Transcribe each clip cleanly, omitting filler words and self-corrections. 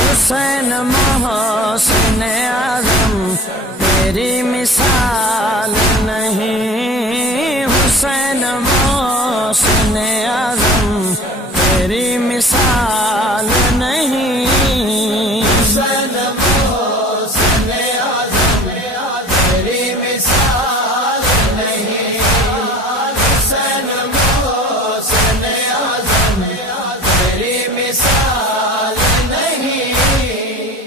حسین محسن اعظم تیری مثال نہیں، حسین محسن اعظم تیری مثال نہیں، حسین محسن اعظم تیری مثال نہیں، حسین محسن اعظم تیری مثال نہیں،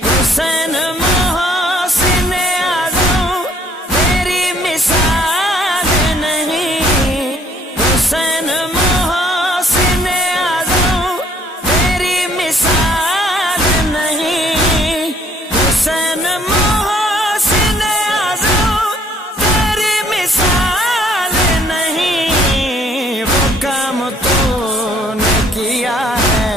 حسین محسن اعظم تیری مثال نہیں، حسین محسن اعظم تیری مثال نہیں، حسین محسن اعظم تیری مثال نہیں، وہ کام تو نے کیا ہے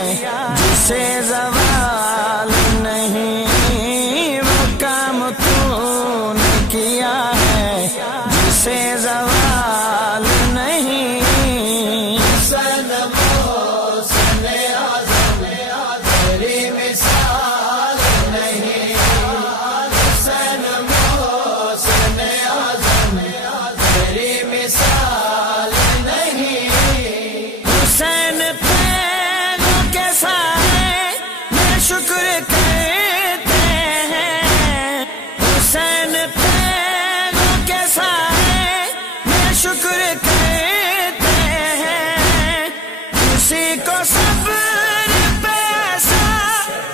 جسے زوال نہیں، وہ کام تو نے کیا ہے جسے زوال نہیں، حسین محسن اعظم تیری مثال نہیں، حسین محسن اعظم تیری مثال نہیں، حسین پیغوں کے سائے میں شکر کرتے ہیں، حسین پیغوں کے سائے میں شکر کرتے ہیں، کسی کو صبر پہ ایسا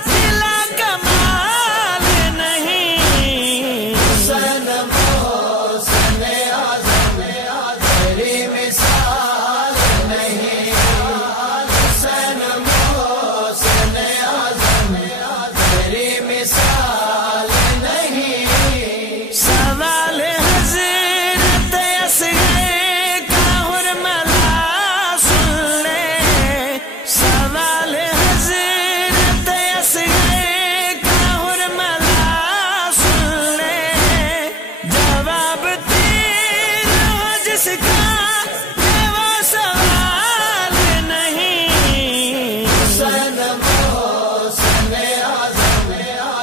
ملا کمال نہیں، حسین محسن اعظم تیری مثال نہیں، حسین محسن اعظم تیری مثال نہیں، سوال حضرت اصغر کا حرملا سن لے، سوال حضرت اصغر کا حرملا سن لے، جواب تیرا جس کا یہ وہ سوال نہیں، حسین محسن اعظم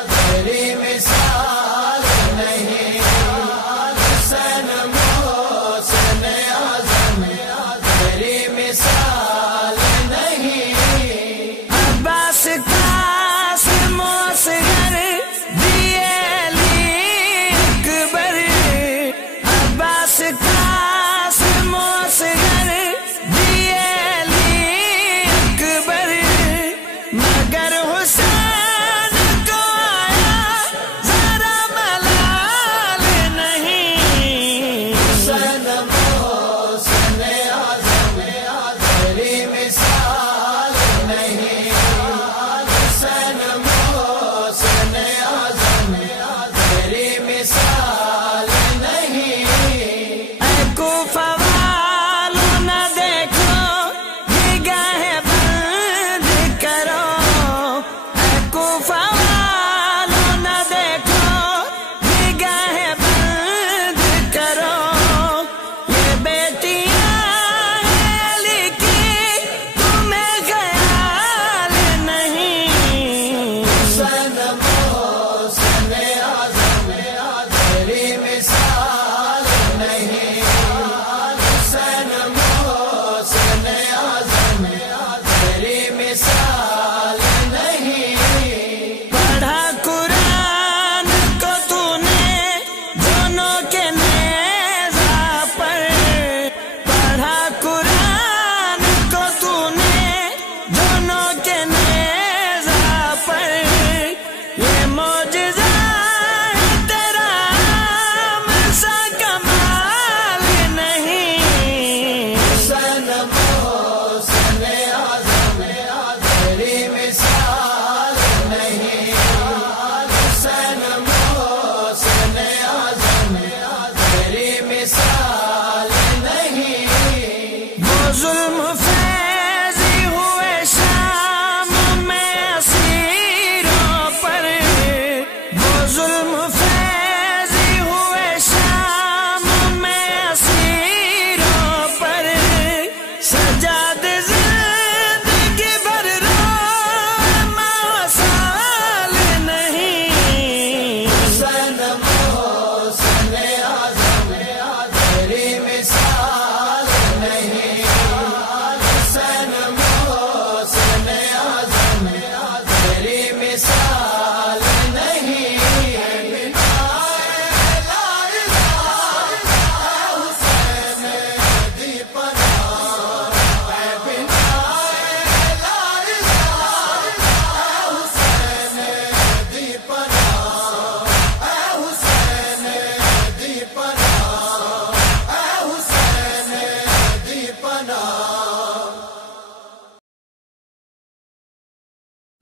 تیری مثال نہیں، حسین محسن اعظم تیری مثال نہیں، عباس قاسم اصغر دیے علی اکبر، عباس قاسم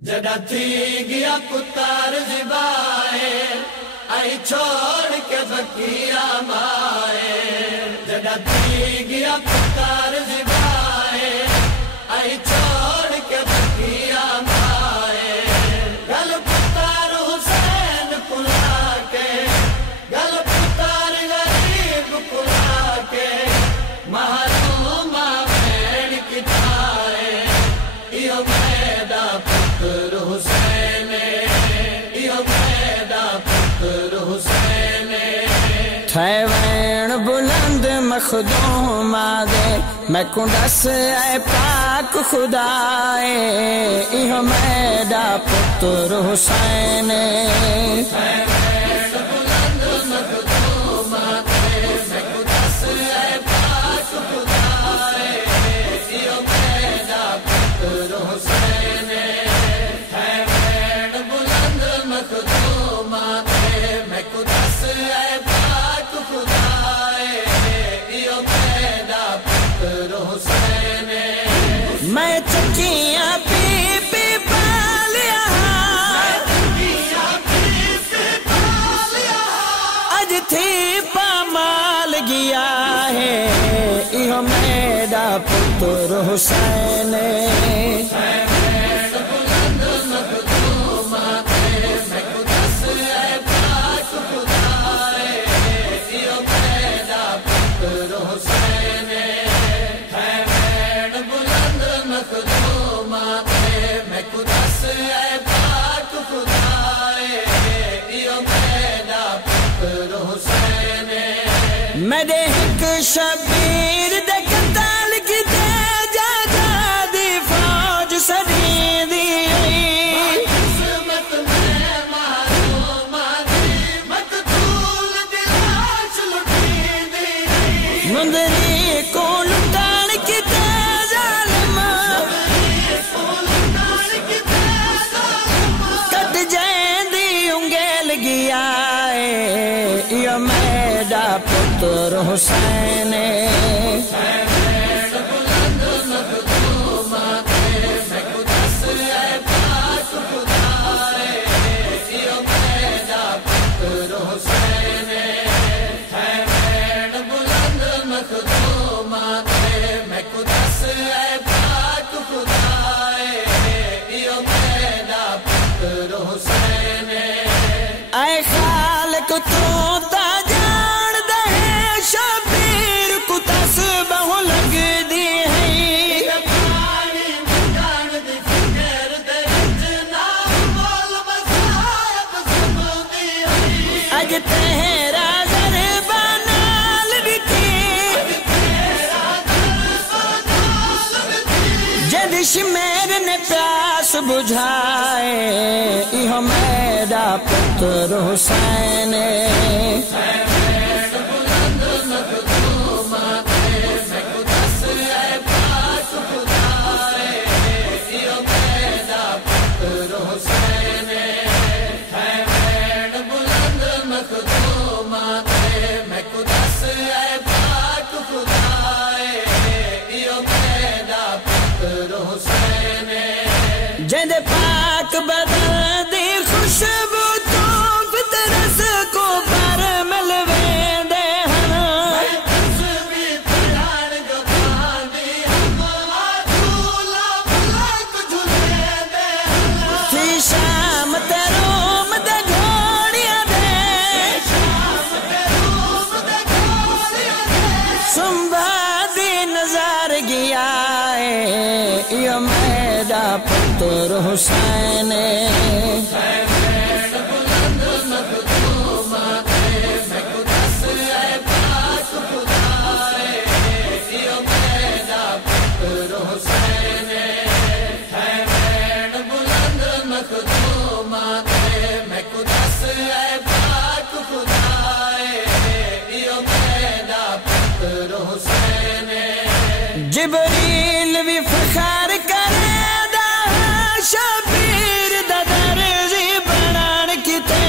جدا تھی گیا پتر زبائے آئی چھوڑ کے فقیرہ مائے جدا تھی گیا پتر زبائے آئی چھوڑ کے فقیرہ مائے گل پتر حسین کلا کے گل پتر غریب کلا کے محروم بین کٹائے یہ میدا پتر حسین یہ میدا پتر حسین تھے وین بلند مخدوم آدے میں کو دس اے پاک خدائے یہ میدا پتر حسین میں چکیاں پی پی پالیا اج تھی پامال گیا ہے یہ میرا پتر حسین میرے ایک شبیر دے قتال کی دے جا جا دی فوج سری دی قسمت میں معلوم دی مقتول دی لاش لٹی دی مندری کو لٹان کی دے ظالم کٹ جائیں دی انگل گیا یہ میرا پتر حسین اے خالق تو تا جان دے شبیر کو تسبح لگ دی ہے اج تیرا ضربہ نال بٹھی جد شمیر نے پیاس بجھائے یہ میرا پتر حسین جد پاک بدل دی خوشبو تو فطرت کو پر ملوے دے تھی شام تروم دے گھوڑیاں دے سنبھا دی نظر گیا یہ میرا پتر حسین جبریل بھی فخر کرے دا شبیر دا درزی بنان کتے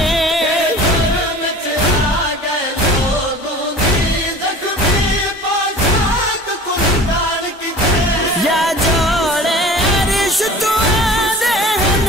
یا جوڑے عرش تو آدھن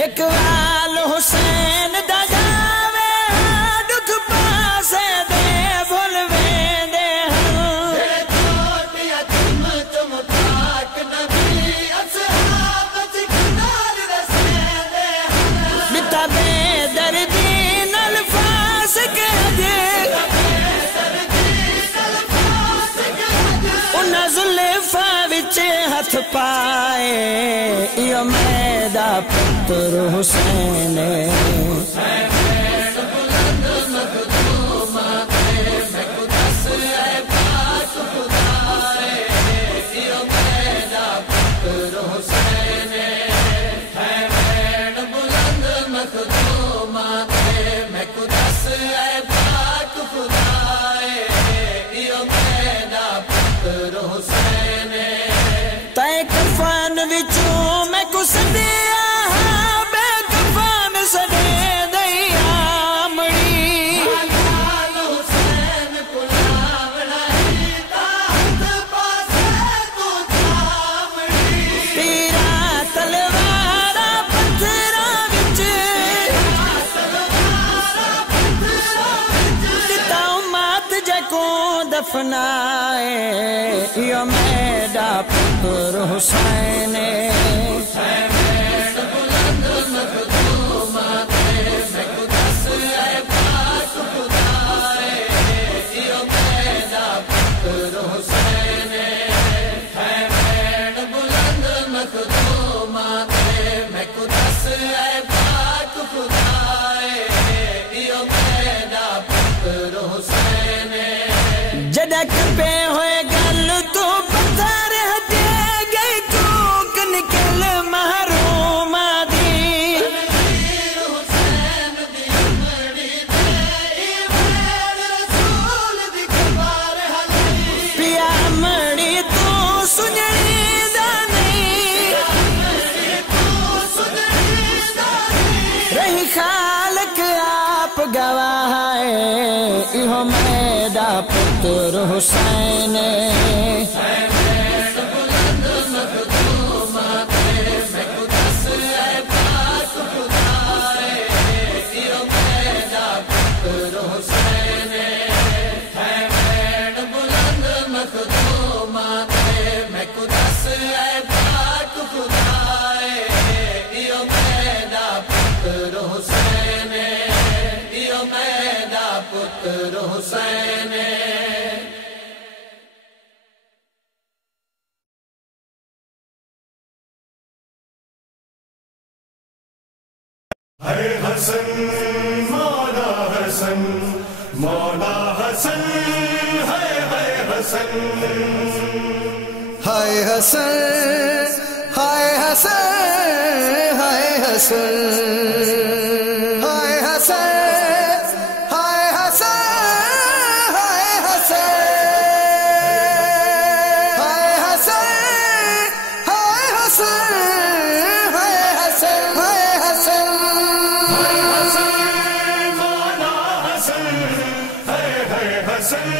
ایک وال حسین دا جاوے دکھ پاسے دے بھول ویندے ہن چھوٹیا تم پاک نبی اصحاب کنار رسیندے ہن بتا بے دردی الفاظ کہہ دے انہاں زلفاں وچ ہتھ پائے ایو میرا پتر حسین تے کفن وچوں میں کس دیا بے کفن سڑے دیا مڑی حسین پلاوڑا ہی تحت پاسے تو چامڑی تیرا تلوارا پتھرا وچ دتا امت جے کو دفنائے یہ میرا پتر حسین جدک پہ ہوئے گل تو پتھر ہٹے گئی کوک نکل محروم دی حسین دی امڑی تے ایمان رسول دی کبار حلی پیا مڑی تو سنجڑی دا نہیں رہی خالق آپ گواہ ہے ایہو میرا پتر حسین ہے حسن مولا حسن مولا حسن ہے حسن ہائے حسن ہائے حسن ہائے حسن ہائے حسن ہائے حسن ہائے حسن ہائے حسن ہائے حسن ہائے حسن ہائے حسن مولا حسن ہے حسن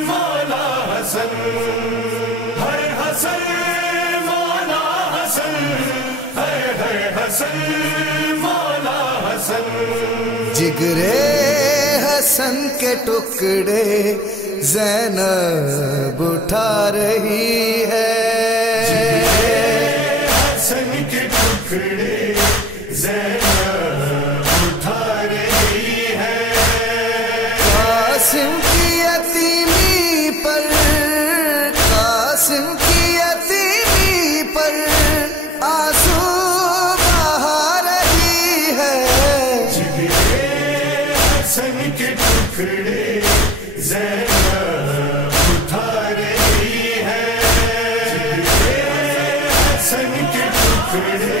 مولا حسن ہے حسن مولا حسن ہے حسن مولا حسن جگرے حسن کے ٹکڑے زینب اٹھا رہی ہے حسن کے ٹکڑے زینب اٹھا رہی ہے قاسم کی یتیمی پر قاسم کی یتیمی پر آنسو بہا رہی ہے حسن کے ٹکڑے زینب اٹھا رہی ہے حسن کے ٹکڑے